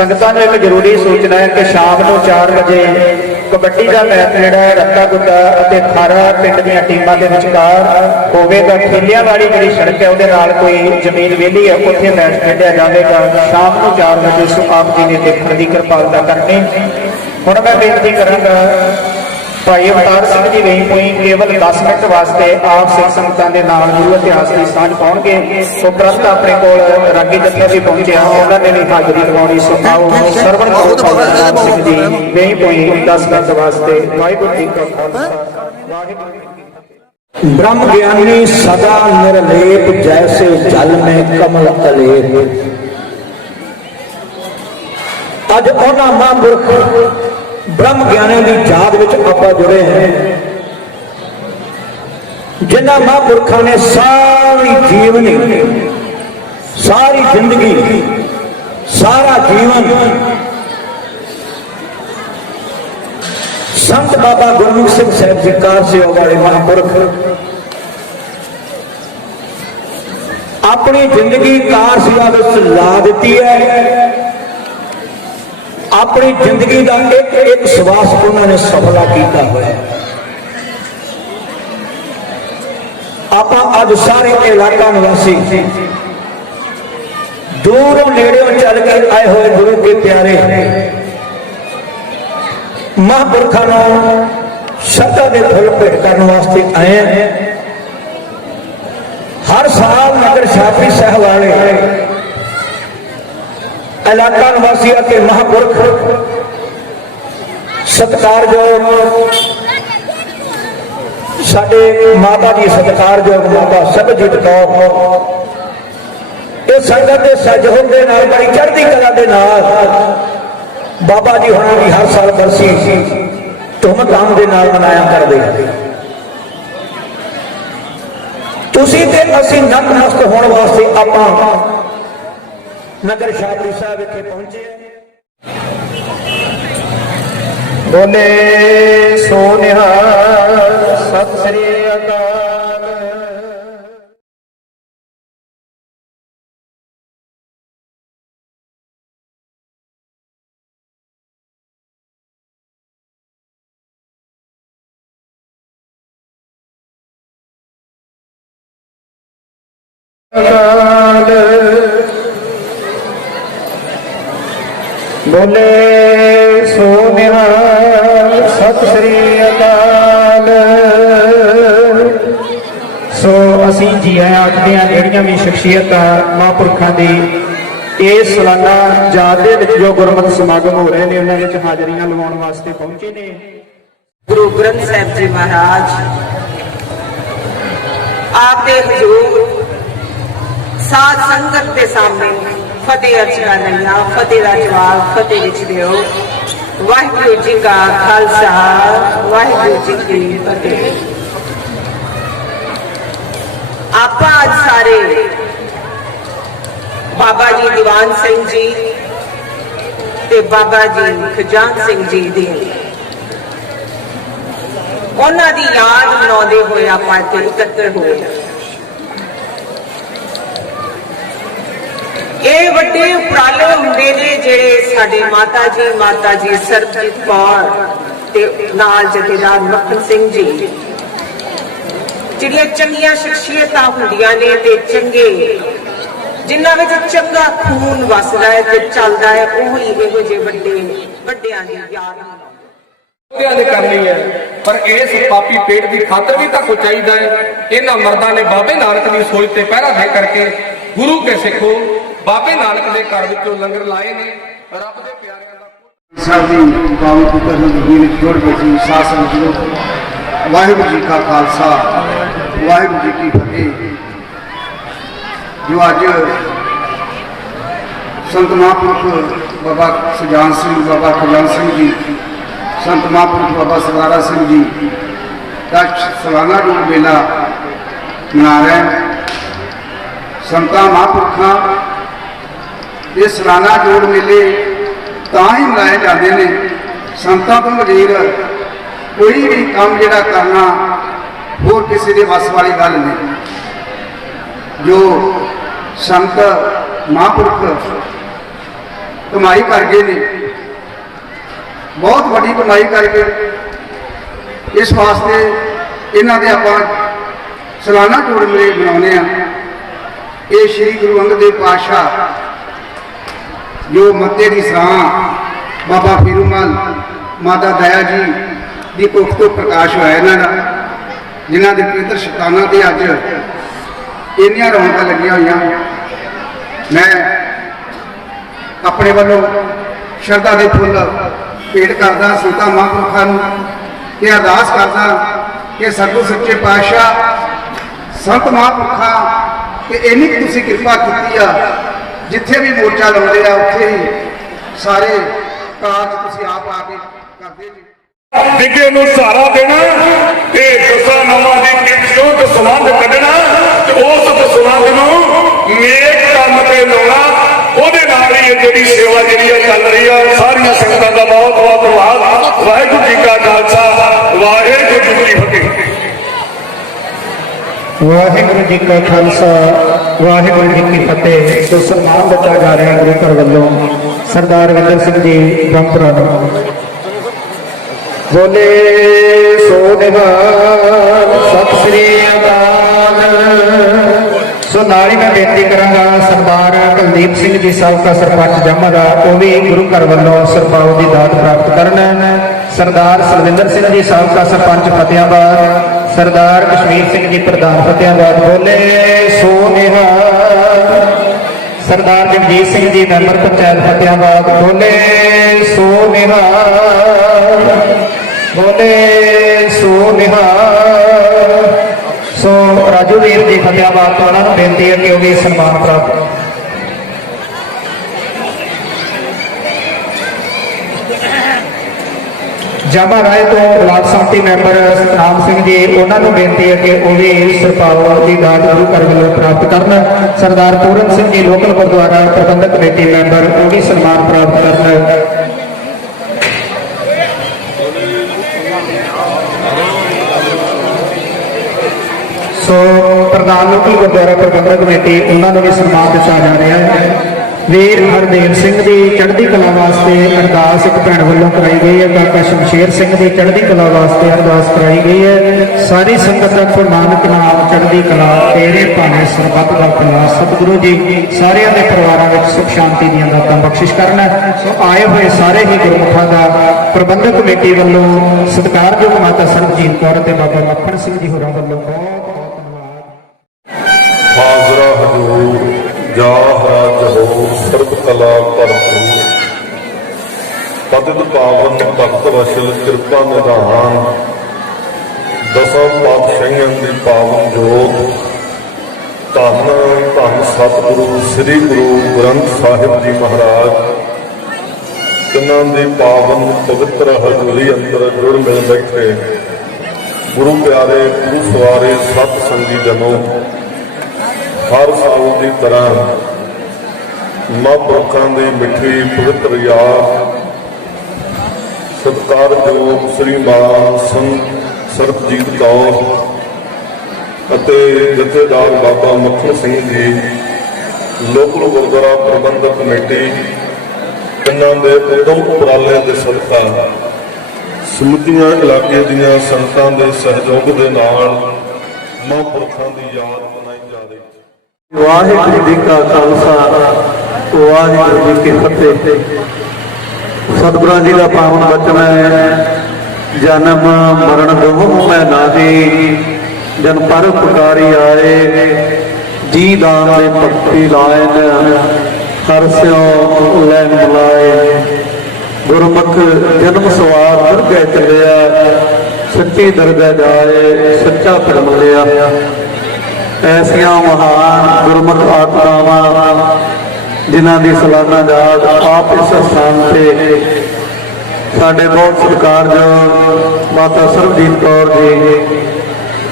ਸੰਗਤਾਂ ਨੂੰ ਇੱਕ ਜ਼ਰੂਰੀ ਸੂਚਨਾ ਹੈ ਕਿ ਸ਼ਾਮ ਨੂੰ 4 ਵਜੇ ਕਬੱਡੀ ਦਾ ਮੈਚ ਜਿਹੜਾ ਹੈ ਰੱਤਾ ਗੁੱਦਾ ਅਤੇ ਖਾਰਾ ਪਿੰਡ ਦੀਆਂ ਟੀਮਾਂ ਦੇ ਵਿਚਕਾਰ ਹੋਵੇਗਾ। ਖੇਲਿਆਂ ਵਾਲੀ ਜਿਹੜੀ ਸੜਕ ਹੈ ਉਹਦੇ ਨਾਲ ਕੋਈ ਜ਼ਮੀਨ ਵਿਹਲੀ ਹੈ, ਉੱਥੇ ਮੈਚ ਖੇਡਿਆ ਜਾਵੇਗਾ ਸ਼ਾਮ ਨੂੰ 4 ਵਜੇ। ਸੋ ਆਪ ਜੀ ਨੇ ਦੇਖਣ ਦੀ ਕਿਰਪਾਲਤਾ ਕਰਨੀ। ਹੁਣ ਮੈਂ ਬੇਨਤੀ ਕਰਾਂਗਾ ਭਾਈ ਅਵਤਾਰ ਸਿੰਘ ਜੀ ਵੇਈਪੂਈ ਕੇਵਲ 10 ਮਿੰਟ ਵਾਸਤੇ ਆਪ ਸਿੱਖ ਸੰਗਤਾਂ ਦੇ ਨਾਲ ਗੁਰੂ ਇਤਿਹਾਸ ਦੀ ਸਾਂਝ ਪਾਉਣਗੇ। ਸੋ ਤੁਰੰਤ ਆਪਣੇ ਕੋਲ ਰਾਗੀ ਜਥਾ ਵੀ ਪਹੁੰਚਿਆ, ਉਹਨਾਂ ਨੇ ਵੀ ਹਾਜ਼ਰੀ ਲਗਾਉਣੀ। ਸੋ ਆਓ ਸਰਵਣ ਕਰੋ ਭਾਈ ਅਵਤਾਰ ਸਿੰਘ ਜੀ ਵੇਈਪੂਈ 10 ਮਿੰਟ ਵਾਸਤੇ। ਵਾਹਿਗੁਰੂ ਜੀ ਕਾ ਖਾਲਸਾ ਵਾਹਿਗੁਰੂ ਜੀ ਕੀ ਫਤਿਹ। ब्रह्म ज्ञानी सदा निर्लेप जैसे जल में कमल अलेप। अज उन्हां महापुरख ब्रह्म ज्ञानियों की याद विच आपां जुड़े हैं, जिन्हां महापुरखां ने सारी जीवनी, सारी जिंदगी, सारा जीवन संत बाबा गुरमुख सिंह साहब जी कार सेवा वाले महापुरख अपनी जिंदगी कार सेवा में ला दी है। अपनी जिंदगी का एक एक सवास उन्होंने सफला किया हुआ है। आप अज सारे इलाका निवासी दूरों नेड़ों चल के आए हुए गुरु के प्यारे महापुरखों श्रद्धा के फुल भेंट करने वास्ते आए हैं। हर साल नगर छापी साहब वाले इलाका निवासी के महापुरख सत्कारयोग साडे माता जी सत्कारयोग माता सबजीत कौर ये संगत के सहयोग के नाल बड़ी चढ़ती कला के नाल बाबा जी होना भी हर साल बरसी धूमधाम के नाल मनाया करते। तुसी ते असीं नतमस्तक होने वास्ते आपां नगर छापरी साहब विखे पहुंचे। बोले सो निहाल सत श्री अकाल। बोले सो निहाल सत श्री अकाल। सो असीं जी आए आखदे हां जिहड़ियां भी शख्सियतां महापुरखां दी इस सालाना याद दे विच जो गुरमत समागम हो रहे ने उन्हां विच हाਜ਼ਰੀਆਂ ਲਵਾਉਣ वास्ते पहुंचे ने। गुरु ग्रंथ साहिब जी महाराज आपके हजूर साध संगत के सामने फतेह अर्ज कर रही हाँ। फतेह का जवाब फतेह विच दिओ। वाहिगुरू जी का खालसा वाहिगुरू जी की फतेह। आप आज सारे बाबा जी दीवान सिंह जी ते बाबा जी खजान सिंह जी दी उन्हां दी याद मनाउंदे होए आपां इत्थे इकट्ठे होए। ये वड्डे उपराले हुंदे ने जिहड़े साडे माता जी सरबजीत कौर ते नाल जथेदार मक्खन सिंह जी जिहड़ियां चंगियां शख्सियतां हुंदियां ने ते चंगे जिन्हां विच चंगा खून वसदा है ते चलदा है ओही इहो जे वड्डियां दी याद ने करनी है। पर इस पापी पेट की खातर भी तो कुछ चाहिए है। इन्हां मर्दां ने बाबे नानक की सोच ते पहरा दे करके गुरु के सिखो बाबे नानक के घर विचों लंगर लाए ने। रब दे प्यारिਆਂ ਦਾ साडी बाबू पुत्र जी जोड़ बची शासन जो वाहिगुरू जी का खालसा वाहिगुरू जी की फतेह। जो अज संत महापुरख बाबा सुजान सिंह बाबा खजान सिंह जी संत महापुरख बाबा सरदारा सिंह जी का सालाना जोड़ मेला मना रहे हैं। संतां महापुरखां ये सालाना जोड़ मेले तां ही मनाए जाते हैं। संतां तो वगैर कोई भी काम जिहड़ा करना होर किसी के वस वाली गल नहीं। जो संत महापुरख ਕਮਾਈ ਕਰ ਗਏ ਨੇ, ਬਹੁਤ ਵੱਡੀ ਕਮਾਈ ਕਰ ਗਏ। ਇਸ ਵਾਸਤੇ ਇਹਨਾਂ ਦੇ ਆਪਾਂ ਸਾਲਾਨਾ ਜੋੜ ਮੇਲੇ ਮਨਾਉਂਦੇ ਆ। ਇਹ ਸ੍ਰੀ ਗੁਰੂ ਅੰਗਦ ਦੇਵ ਪਾਤਸ਼ਾਹ ਜੋ ਮੱਤੇ ਦੀ ਸਰਾਂ ਬਾਬਾ ਫੀਰੂਮਲ ਮਾਤਾ ਦਇਆ ਜੀ ਦੀ ਕੁੱਖ ਤੋਂ ਪ੍ਰਕਾਸ਼ ਹੋਇਆ ਇਹਨਾਂ ਦਾ, ਜਿਨ੍ਹਾਂ ਦੇ ਪਵਿੱਤਰ ਸਥਾਨਾਂ ਤੇ ਅੱਜ ਇੰਨੀਆਂ ਰੌਣਕਾਂ ਲੱਗੀਆਂ ਹੋਈਆਂ। ਮੈਂ ਆਪਣੇ ਵੱਲੋਂ ਸ਼ਰਧਾ ਦੇ ਫੁੱਲ ਭੇਟ ਕਰਦਾ ਸੰਤਾਂ ਮਹਾਂਪੁਰਖਾਂ ਨੂੰ ਤੇ ਅਰਦਾਸ ਕਰਦਾ ਕਿ ਸਤਿਗੁਰ ਸੱਚੇ ਪਾਤਸ਼ਾਹ ਸੰਤ ਮਹਾਂਪੁਰਖਾਂ ਤੇ ਇੰਨੀ ਕੁ ਤੁਸੀਂ ਕਿਰਪਾ ਕੀਤੀ ਆ, ਜਿੱਥੇ ਵੀ ਮੋਰਚਾ ਲਾਉਂਦੇ ਆ ਉੱਥੇ ਹੀ ਸਾਰੇ ਕਾਰਜ ਤੁਸੀਂ ਆਪ ਆ ਕੇ ਕਰਦੇ ਜੀ। ਵਿਗੇ ਨੂੰ ਸਹਾਰਾ ਦੇਣਾ ਤੇ ਦਸਾਂ ਨਾਵਾਂ ਦੀ ਕਿਰਚੋਂ ਦਸਵੰਧ ਕੱਢਣਾ ਤੇ ਉਸ ਦਸਵੰਧ ਨੂੰ ਨੇਕ ਕੰਮ ਤੇ ਲਾਉਣਾ। ਉਹਦੇ ਨਾਲ ਹੀ ਇਹ ਜਿਹੜੀ ਸੇਵਾ ਜਿਹੜੀ ਹੈ ਚੱਲ ਰਹੀ ਆ। ਸਾਰੀਆਂ ਸੰਗਤਾਂ ਦਾ ਬਹੁਤ ਬਹੁਤ ਧੰਨਵਾਦ। ਵਾਹਿਗੁਰੂ ਜੀ ਕਾ ਖਾਲਸਾ, ਵਾਹਿਗੁਰੂ ਜੀ ਕੀ ਫਤਿਹ। ਵਾਹਿਗੁਰੂ ਜੀ ਕਾ ਖਾਲਸਾ, ਵਾਹਿਗੁਰੂ ਜੀ ਕੀ ਫਤਿਹ। ਜੋ ਸਨਮਾਨ ਦਿੱਤਾ ਜਾ ਰਿਹਾ ਗੁਰੂ ਘਰ ਵੱਲੋਂ ਸਰਦਾਰ ਵਿੰਦਰ ਸਿੰਘ ਜੀ ਬ੍ਰਹਮਪੁਰਾ ਨੂੰ। ਬੋਲੇ ਸੋ ਨਿਹਾਲ, ਸਤਿ ਸ੍ਰੀ ਅਕਾਲ। ਸੋ ਨਾਲ ਹੀ ਮੈਂ ਬੇਨਤੀ ਕਰਾਂਗਾ ਸਰਦਾਰ ਕੁਲਦੀਪ ਸਿੰਘ ਜੀ ਸਾਬਕਾ ਸਰਪੰਚ ਜੰਮਾ ਦਾ, ਉਹ ਵੀ ਗੁਰੂ ਘਰ ਵੱਲੋਂ ਸਰਪਾਉ ਦੀ ਦਾਤ ਪ੍ਰਾਪਤ ਕਰਨ। ਸਰਦਾਰ ਸਰਵਿੰਦਰ ਸਿੰਘ ਜੀ ਸਾਬਕਾ ਸਰਪੰਚ ਫਤਿਆਬਾਦ, ਸਰਦਾਰ ਕਸ਼ਮੀਰ ਸਿੰਘ ਜੀ ਪ੍ਰਧਾਨ ਫਤਿਆਬਾਦ। ਬੋਲੇ ਸੋ ਨਿਹਾਲ। ਸਰਦਾਰ ਜਗਜੀਤ ਸਿੰਘ ਜੀ ਮੈਂਬਰ ਪੰਚਾਇਤ ਫਤਿਆਬਾਦ। ਬੋਲੇ ਸੋ ਨਿਹਾਲ, ਬੋਲੇ ਸੋ ਨਿਹਾਲ। ਸੋ ਰਾਜੂ ਵੀਰ ਜੀ ਫਤਿਆਬਾਦ ਤੋਂ ਉਹਨਾਂ ਨੂੰ ਬੇਨਤੀ ਹੈ ਕਿ ਉਹ ਵੀ ਸਨਮਾਨ ਪ੍ਰਾਪਤ। ਜਾਮਾ ਰਾਏ ਤੋਂ ਬਲਾਕ ਸੰਮਤੀ ਮੈਂਬਰ ਸਤਨਾਮ ਸਿੰਘ ਜੀ, ਉਹਨਾਂ ਨੂੰ ਬੇਨਤੀ ਹੈ ਕਿ ਉਹ ਵੀ ਸਰਪਾਉ ਦੀ ਦਾਤ ਗੁਰੂ ਘਰ ਵੱਲੋਂ ਪ੍ਰਾਪਤ ਕਰਨ। ਸਰਦਾਰ ਪੂਰਨ ਸਿੰਘ ਜੀ ਲੋਕਲ ਗੁਰਦੁਆਰਾ ਪ੍ਰਬੰਧਕ ਕਮੇਟੀ ਮੈਂਬਰ, ਉਹ ਵੀ ਸਨਮਾਨ ਪ੍ਰਾਪਤ ਕਰਨ। ਸੋ ਪ੍ਰਧਾਨ ਲੋਕਲ ਗੁਰਦੁਆਰਾ ਪ੍ਰਬੰਧਕ ਕਮੇਟੀ, ਉਹਨਾਂ ਨੂੰ ਵੀ ਸਨਮਾਨ ਦਿੱਤਾ ਜਾ ਰਿਹਾ ਹੈ। ਵੀਰ ਹਰਦੇਵ ਸਿੰਘ ਦੀ ਚੜ੍ਹਦੀ ਕਲਾ ਵਾਸਤੇ ਅਰਦਾਸ ਇੱਕ ਭੈਣ ਵੱਲੋਂ ਕਰਾਈ ਗਈ ਹੈ। ਕਾਕਾ ਸ਼ਮਸ਼ੇਰ ਸਿੰਘ ਦੀ ਚੜ੍ਹਦੀ ਕਲਾ ਵਾਸਤੇ ਅਰਦਾਸ ਕਰਾਈ ਗਈ ਹੈ। ਸਾਰੀ ਸੰਗਤ ਦਾ ਗੁਰਨਾਨਕ ਨਾਮ ਚੜ੍ਹਦੀ ਕਲਾ, ਤੇਰੇ ਭਾਣੇ ਸਰਬੱਤ ਦਾ ਭਲਾ। ਸਤਿਗੁਰੂ ਜੀ ਸਾਰਿਆਂ ਦੇ ਪਰਿਵਾਰਾਂ ਵਿੱਚ ਸੁਖ ਸ਼ਾਂਤੀ ਦੀਆਂ ਦਾਤਾਂ ਬਖਸ਼ਿਸ਼ ਕਰਨ। ਸੋ ਆਏ ਹੋਏ ਸਾਰੇ ਹੀ ਗੁਰਮੁਖਾਂ ਦਾ ਪ੍ਰਬੰਧਕ ਕਮੇਟੀ ਵੱਲੋਂ ਸਤਿਕਾਰਯੋਗ ਮਾਤਾ ਸਰਬਜੀਤ ਕੌਰ ਅਤੇ ਬਾਬਾ ਮੱਖਣ ਸਿੰਘ ਜੀ ਹੋਰਾਂ ਵੱਲੋਂ ਬਹੁਤ ਬਹੁਤ ਧੰਨਵਾਦ। ਹਾਜ਼ਰਾ ਹਜੂਰ ਜਾ ਰਾਜ ਹੋ ਸਰਬ ਕਲਾ ਭਰਪੂਰ। ਪਤਿਤ ਪਾਵਨ ਭਗਤ ਵਸਲ ਕਿਰਪਾ ਨਿਧਾਨ। ਦਸਾਂ ਪਾਤਸ਼ਾਹੀਆਂ ਦੀ ਪਾਵਨ ਜੋਤ। ਧੰਨ ਧੰਨ ਸਤਿਗੁਰੂ ਸ੍ਰੀ ਗੁਰੂ ਗ੍ਰੰਥ ਸਾਹਿਬ ਜੀ ਮਹਾਰਾਜ, ਇਹਨਾਂ ਦੀ ਪਾਵਨ ਪਵਿੱਤਰ ਹਜ਼ੂਰੀ ਅੰਦਰ ਜੁੜ ਮਿਲ ਬੈਠੇ ਗੁਰੂ ਪਿਆਰੇ, ਗੁਰੂ ਸਵਾਰੇ, ਸਤ ਸੰਗੀ ਜਨੋ। ਹਰ ਸਾਲ ਦੀ ਤਰ੍ਹਾਂ ਮਹਾਂਪੁਰਖਾਂ ਦੀ ਮਿੱਠੀ ਪਵਿੱਤਰ ਯਾਦ, ਸਤਿਕਾਰਯੋਗ ਸ੍ਰੀਮਾਨ ਸੰਤ ਸਰਬਜੀਤ ਕੌਰ ਅਤੇ ਜਥੇਦਾਰ ਬਾਬਾ ਮੱਖਣ ਸਿੰਘ ਜੀ ਲੋਕਲ ਗੁਰਦੁਆਰਾ ਪ੍ਰਬੰਧਕ ਕਮੇਟੀ, ਇਹਨਾਂ ਦੇ ਉਦਮ ਉਪਰਾਲੇ ਦੇ ਸਦਕਾ ਸਮੁੱਚੀਆਂ ਇਲਾਕੇ ਦੀਆਂ ਸੰਗਤਾਂ ਦੇ ਸਹਿਯੋਗ ਦੇ ਨਾਲ ਮਹਾਂਪੁਰਖਾਂ ਦੀ ਯਾਦ ਮਨਾਈ ਜਾ ਰਹੀ ਹੈ। ਵਾਹਿਗੁਰੂ ਜੀ ਕਾ ਖਾਲਸਾ, ਵਾਹਿਗੁਰੂ ਜੀ ਕੀ ਫਤਿਹ। ਸਤਿਗੁਰਾਂ ਜੀ ਦਾ ਪਾਵਨ ਬਚਨ ਹੈ, ਜਨਮ ਮਰਨ ਦੋਹ ਮੈਂ ਨਾਹੀ। ਜਨ ਪਰ ਪੁਕਾਰੀ ਆਏ, ਜੀ ਦਾਨ ਦੇ ਪੱਤੀ ਲਾਇਨ। ਹਰ ਸਿਉ ਲੈ ਮਿਲਾਏ। ਗੁਰਮੁਖ ਜਨਮ ਸਵਾਰ ਦਰਗਹਿ ਚੱਲਿਆ। ਸੱਚੀ ਦਰਗਹਿ ਜਾਏ, ਸੱਚਾ ਧਰਮ ਲਿਆ। ਐਸੀਆਂ ਮਹਾਨ ਗੁਰਮੁਖ ਆਤਮਾਵਾਂ ਜਿਨ੍ਹਾਂ ਦੀ ਸਾਲਾਨਾ ਯਾਦ ਆਪ ਇਸ ਸਥਾਨ ਤੇ ਸਾਡੇ ਬਹੁਤ ਸਤਿਕਾਰਯੋਗ ਮਾਤਾ ਸਰਬਜੀਤ ਕੌਰ ਜੀ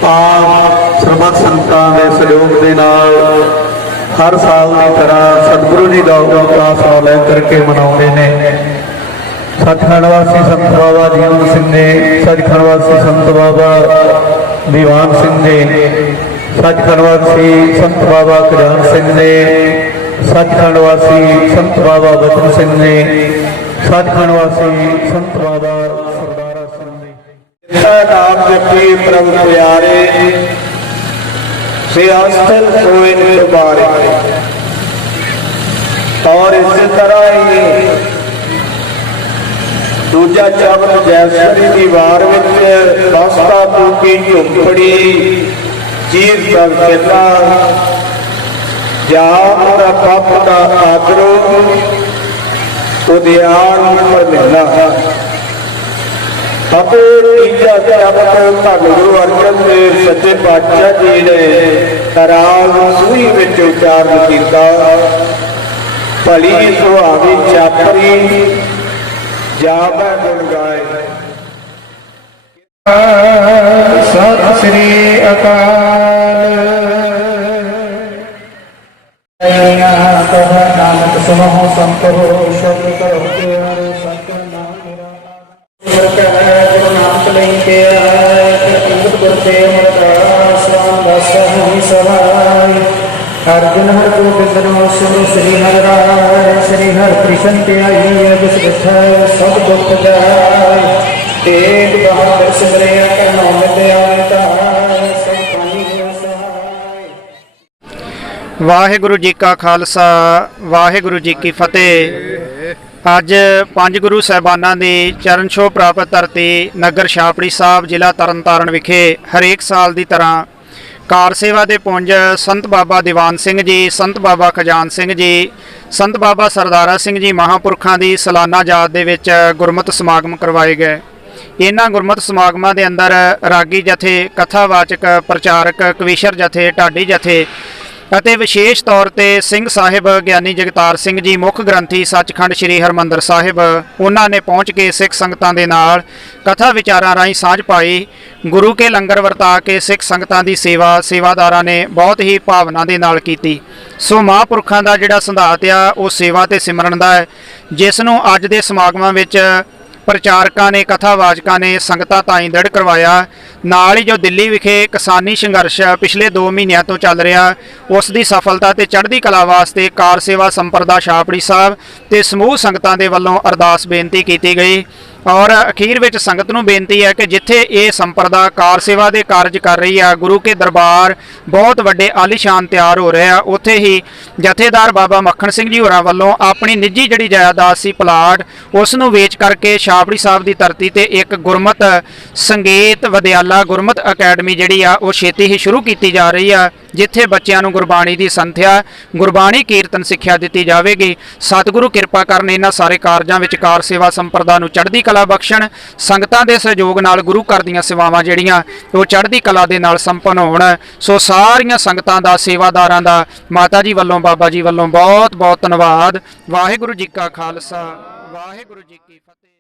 ਆਪ ਸਰਬੱਤ ਸੰਗਤਾਂ ਦੇ ਸਹਿਯੋਗ ਦੇ ਨਾਲ ਹਰ ਸਾਲ ਦੀ ਤਰ੍ਹਾਂ ਸਤਿਗੁਰੂ ਜੀ ਦਾ ਉਪਾਸਨਾ ਲੈ ਕਰਕੇ ਮਨਾਉਂਦੇ ਨੇ। ਸੱਚਖੰਡ ਵਾਸੀ ਸੰਤ ਬਾਬਾ ਜੀਵਨ ਸਿੰਘ ਨੇ, ਸੱਚਖੰਡ ਵਾਸੀ ਸੰਤ ਬਾਬਾ ਦੀਵਾਨ ਸਿੰਘ ਨੇ, ਸੱਚਖੰਡ ਵਾਸੀ ਸੰਤ ਬਾਬਾ ਕਲਿਆਣ ਸਿੰਘ ਨੇ, ਸੱਚਖੰਡ ਵਾਸੀ ਸੰਤ ਬਾਬਾ ਬਚਨ ਸਿੰਘ ਜੀ, ਸੱਚਖੰਡ ਵਾਸੀ ਸੰਤ ਬਾਬਾ ਸਰਦਾਰਾ ਸਿੰਘ ਜੀ। ਨਾਮ ਜਪੀ ਪ੍ਰਭ ਪਿਆਰੇ, ਸਿਆਸਤਨ ਹੋਏ ਨਿਰਬਾਰੇ। ਔਰ ਇਸੇ ਤਰ੍ਹਾਂ ਹੀ ਦੂਜਾ ਚਰਨ ਜੈਸਰੀ ਦੀ ਵਾਰ ਵਿੱਚ ਬਸਤਾ ਤੂਕੀ ਝੁੰਪੜੀ ਚੀਰ ਦਾ ਖੇਲਾ ਜਾਮ ਦਾ ਪੱਪ ਦਾ ਆਦਰੋ ਉਦਿਆਨ ਪਰ ਮਿਲਣਾ। ਅਤੇ ਤੀਜਾ ਚਰਨ ਧੰਨ ਗੁਰੂ ਅਰਜਨ ਦੇਵ ਸੱਚੇ ਪਾਤਸ਼ਾਹ ਜੀ ਨੇ ਰਾਗ ਸੂਈ ਵਿੱਚ ਉਚਾਰਨ ਕੀਤਾ, ਭਲੀ ਸੁਹਾਵੀ ਚਾਪਰੀ ਜਾਵੇ ਗੁਣ ਗਾਏ। ਸਤਿ ਸ੍ਰੀ ਅਕਾਲ। ਨਾਨਕ ਸੁਣੋ ਸੰਤ ਹੋ ਸ਼ਬਦ ਕਰੋ ਪਿਆਰੇ, ਸਤਿ ਨਾਮ ਮੇਰਾ ਗੁਰੂ ਨਾਨਕ ਲਈ ਪਿਆ ਅੰਗਦ ਗੁਰ ਤੇ ਮਰਦਾਸ ਰਾਮਦਾਸ ਹਮਿ ਸਹਾਈ। ਅਰਜੁਨ ਹਰ ਗੋਬਿੰਦ ਨੋ ਸਿਮਰੋ ਸ੍ਰੀ ਹਰਿ ਰਾਇ, ਸ੍ਰੀ ਹਰਿ ਕ੍ਰਿਸ਼ਨ ਧਿਆਈ ਜਿਸ ਬਿਠਾਇ ਸਭ ਦੁਖ ਜਾਇ। ਤੇਗ ਬਹਾਦਰ ਸਿਮਰਿਆ ਕਰਨੋ ਮਿਟਿਆ ਧਾਇ, ਸਭ ਪਾਣੀ ਹੋ ਸਹਾਈ। ਵਾਹਿਗੁਰੂ ਜੀ ਕਾ ਖਾਲਸਾ, ਵਾਹਿਗੁਰੂ ਜੀ ਕੀ ਫਤਿਹ। ਅੱਜ ਪੰਜ ਗੁਰੂ ਸਾਹਿਬਾਨਾਂ ਦੀ ਚਰਨ ਛੋਹ ਪ੍ਰਾਪਤ ਧਰਤੀ ਨਗਰ ਛਾਪੜੀ ਸਾਹਿਬ, ਜ਼ਿਲ੍ਹਾ ਤਰਨਤਾਰਨ ਵਿਖੇ ਹਰੇਕ ਸਾਲ ਦੀ ਤਰ੍ਹਾਂ ਕਾਰ ਸੇਵਾ ਦੇ ਪੁੰਜ ਸੰਤ ਬਾਬਾ ਦੀਵਾਨ ਸਿੰਘ ਜੀ, ਸੰਤ ਬਾਬਾ ਖਜਾਨ ਸਿੰਘ ਜੀ, ਸੰਤ ਬਾਬਾ ਸਰਦਾਰਾ ਸਿੰਘ ਜੀ ਮਹਾਂਪੁਰਖਾਂ ਦੀ ਸਾਲਾਨਾ ਯਾਦ ਦੇ ਵਿੱਚ ਗੁਰਮਤਿ ਸਮਾਗਮ ਕਰਵਾਏ ਗਏ। ਇਹਨਾਂ ਗੁਰਮਤਿ ਸਮਾਗਮਾਂ ਦੇ ਅੰਦਰ ਰਾਗੀ ਜਥੇ, ਕਥਾਵਾਚਕ, ਪ੍ਰਚਾਰਕ, ਕਵੀਸ਼ਰ ਜਥੇ, ਢਾਡੀ ਜਥੇ ਅਤੇ ਵਿਸ਼ੇਸ਼ ਤੌਰ ਤੇ ਸਿੰਘ ਸਾਹਿਬ ਗਿਆਨੀ ਜਗਤਾਰ ਸਿੰਘ ਜੀ, ਮੁੱਖ ਗ੍ਰੰਥੀ ਸੱਚਖੰਡ ਸ੍ਰੀ ਹਰਿਮੰਦਰ ਸਾਹਿਬ, ਉਹਨਾਂ ਨੇ ਪਹੁੰਚ ਕੇ ਸਿੱਖ ਸੰਗਤਾਂ ਦੇ ਨਾਲ ਕਥਾ ਵਿਚਾਰਾਂ ਰਾਹੀਂ ਸਾਂਝ ਪਾਈ। ਗੁਰੂ ਕੇ ਲੰਗਰ ਵਰਤਾ ਕੇ ਸਿੱਖ ਸੰਗਤਾਂ ਦੀ ਸੇਵਾ ਸੇਵਾਦਾਰਾਂ ਨੇ ਬਹੁਤ ਹੀ ਭਾਵਨਾ ਦੇ ਨਾਲ ਕੀਤੀ। ਸੋ ਮਹਾਂਪੁਰਖਾਂ ਦਾ ਜਿਹੜਾ ਸਿਧਾਂਤ ਆ ਉਹ ਸੇਵਾ ਤੇ ਸਿਮਰਨ ਦਾ ਹੈ, ਜਿਸ ਨੂੰ ਅੱਜ ਦੇ ਸਮਾਗਮਾਂ ਵਿੱਚ ਪ੍ਰਚਾਰਕਾਂ ਨੇ, ਕਥਾਵਾਚਕਾਂ ਨੇ ਸੰਗਤਾਂ ਤਾਈਂ ਦ੍ਰਿੜ ਕਰਵਾਇਆ। ਨਾਲ ਹੀ ਜੋ ਦਿੱਲੀ ਵਿਖੇ ਕਿਸਾਨੀ ਸੰਘਰਸ਼ ਪਿਛਲੇ 2 ਮਹੀਨਿਆਂ ਤੋਂ ਚੱਲ ਰਿਹਾ, ਉਸ ਦੀ ਸਫਲਤਾ ਤੇ ਚੜ੍ਹਦੀ ਕਲਾ ਵਾਸਤੇ ਕਾਰ ਸੇਵਾ ਸੰਪਰਦਾ ਛਾਪੜੀ ਸਾਹਿਬ ਤੇ ਸਮੂਹ ਸੰਗਤਾਂ ਦੇ ਵੱਲੋਂ ਅਰਦਾਸ ਬੇਨਤੀ ਕੀਤੀ ਗਈ। ਔਰ ਅਖੀਰ ਵਿੱਚ ਸੰਗਤ ਨੂੰ ਬੇਨਤੀ ਹੈ ਕਿ ਜਿੱਥੇ ਇਹ ਸੰਪਰਦਾ ਕਾਰ ਸੇਵਾ ਦੇ ਕਾਰਜ ਕਰ ਰਹੀ ਆ, ਗੁਰੂ ਕੇ ਦਰਬਾਰ ਬਹੁਤ ਵੱਡੇ ਆਲੀਸ਼ਾਨ ਤਿਆਰ ਹੋ ਰਹੇ ਆ, ਉੱਥੇ ਹੀ ਜਥੇਦਾਰ ਬਾਬਾ ਮੱਖਣ ਸਿੰਘ ਜੀ ਹੋਰਾਂ ਵੱਲੋਂ ਆਪਣੀ ਨਿੱਜੀ ਜਿਹੜੀ ਜਾਇਦਾਦ ਸੀ ਪਲਾਟ, ਉਸ ਨੂੰ ਵੇਚ ਕਰਕੇ ਛਾਪੜੀ ਸਾਹਿਬ ਦੀ ਧਰਤੀ ਤੇ ਇੱਕ ਗੁਰਮਤ ਸੰਗੀਤ ਵਿਦਿਆਲਾ, ਗੁਰਮਤ ਅਕੈਡਮੀ ਜਿਹੜੀ ਆ ਉਹ ਛੇਤੀ ਹੀ ਸ਼ੁਰੂ ਕੀਤੀ ਜਾ ਰਹੀ ਆ, ਜਿੱਥੇ ਬੱਚਿਆਂ ਨੂੰ ਗੁਰਬਾਣੀ ਦੀ ਸੰਥਿਆ, ਗੁਰਬਾਣੀ ਕੀਰਤਨ ਸਿੱਖਿਆ ਦਿੱਤੀ ਜਾਵੇਗੀ। ਸਤਿਗੁਰੂ ਕਿਰਪਾ ਕਰਨ ਇਹਨਾਂ ਸਾਰੇ ਕਾਰਜਾਂ ਵਿੱਚ ਕਾਰ ਸੇਵਾ ਸੰਪਰਦਾ ਨੂੰ ਚੜ੍ਹਦੀ ਕਲਾ ਬਖਸ਼ਣ। ਸੰਗਤਾਂ ਦੇ ਸਹਿਯੋਗ ਨਾਲ ਗੁਰੂ ਘਰ ਦੀਆਂ ਸੇਵਾਵਾਂ ਜਿਹੜੀਆਂ ਉਹ ਚੜ੍ਹਦੀ ਕਲਾ ਦੇ ਨਾਲ ਸੰਪੰਨ ਹੋਣ। ਸੋ ਸਾਰੀਆਂ ਸੰਗਤਾਂ ਦਾ, ਸੇਵਾਦਾਰਾਂ ਦਾ ਮਾਤਾ ਜੀ ਵੱਲੋਂ, ਬਾਬਾ ਜੀ ਵੱਲੋਂ ਬਹੁਤ ਬਹੁਤ ਧੰਨਵਾਦ। ਵਾਹਿਗੁਰੂ ਜੀ ਕਾ ਖਾਲਸਾ, ਵਾਹਿਗੁਰੂ ਜੀ ਕੀ ਫਤਿਹ।